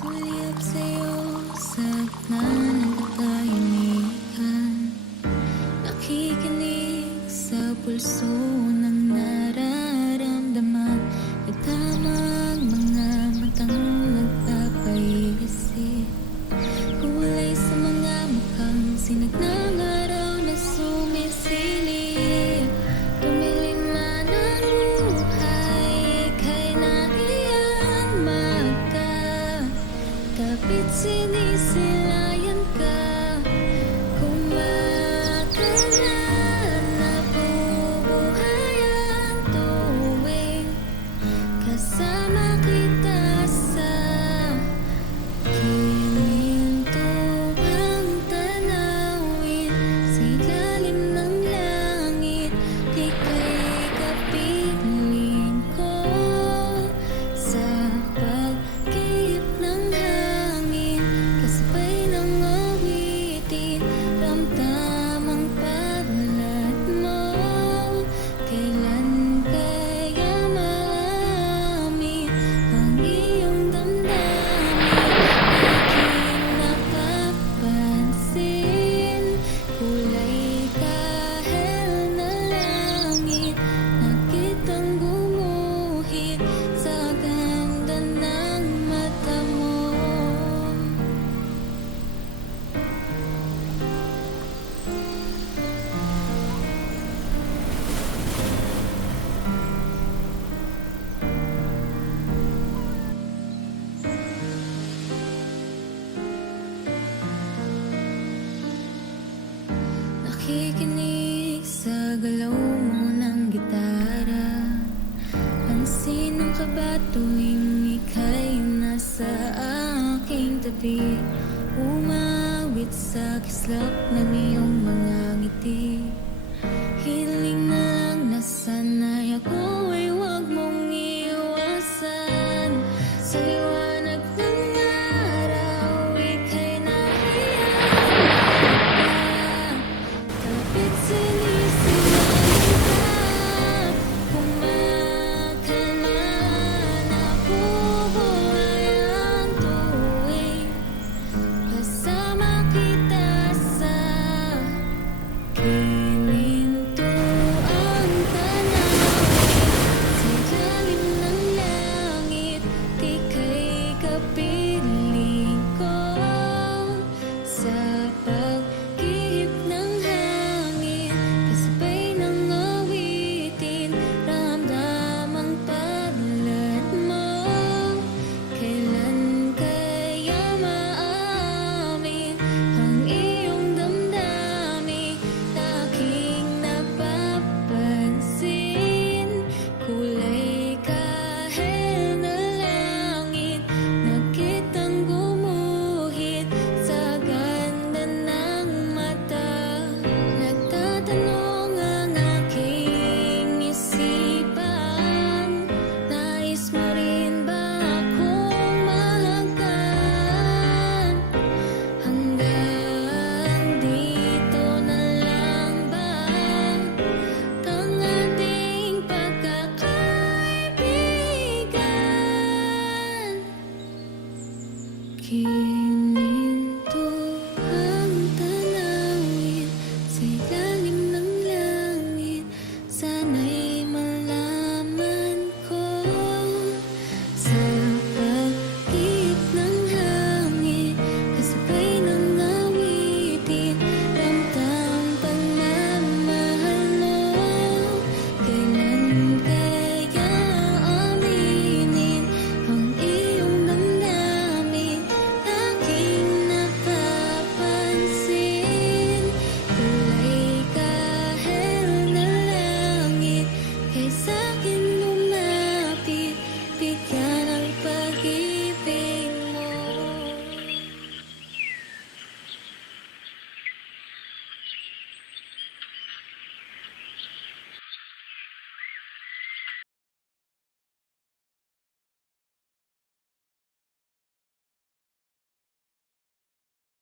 Sulyap sa'yo sa gitna ng katahimikan, nakikinig sa pulso ng nararamdaman. Nagtama ang mga matang nagpapaisip, kulay sa mga mukhang sinag ng araw na sumisilip. Tumilim man ang buhay, ika'y nahiyang magkakapit, sinisilayan ka. Kumakalat, nabubuhay ang tuwing kasama kita sa kinintuang tanawin. Sa ilalim ng langit, ika'y kapiling ko. Sa pagkihip ng hangin, kasabay ng awitin, ramdam ang paglat mo. Kailan kaya maamin ang iyong damdamin? Aking napapansin, kulay kahel na langit, nakitang gumuhit sa ganda ng mata mo. Nakikinig sa galaw mo ng gitara, pansin ng kaba tuwing ika'y nasa aking tabi. Umawit sa kislap ng iyong mga ngiti.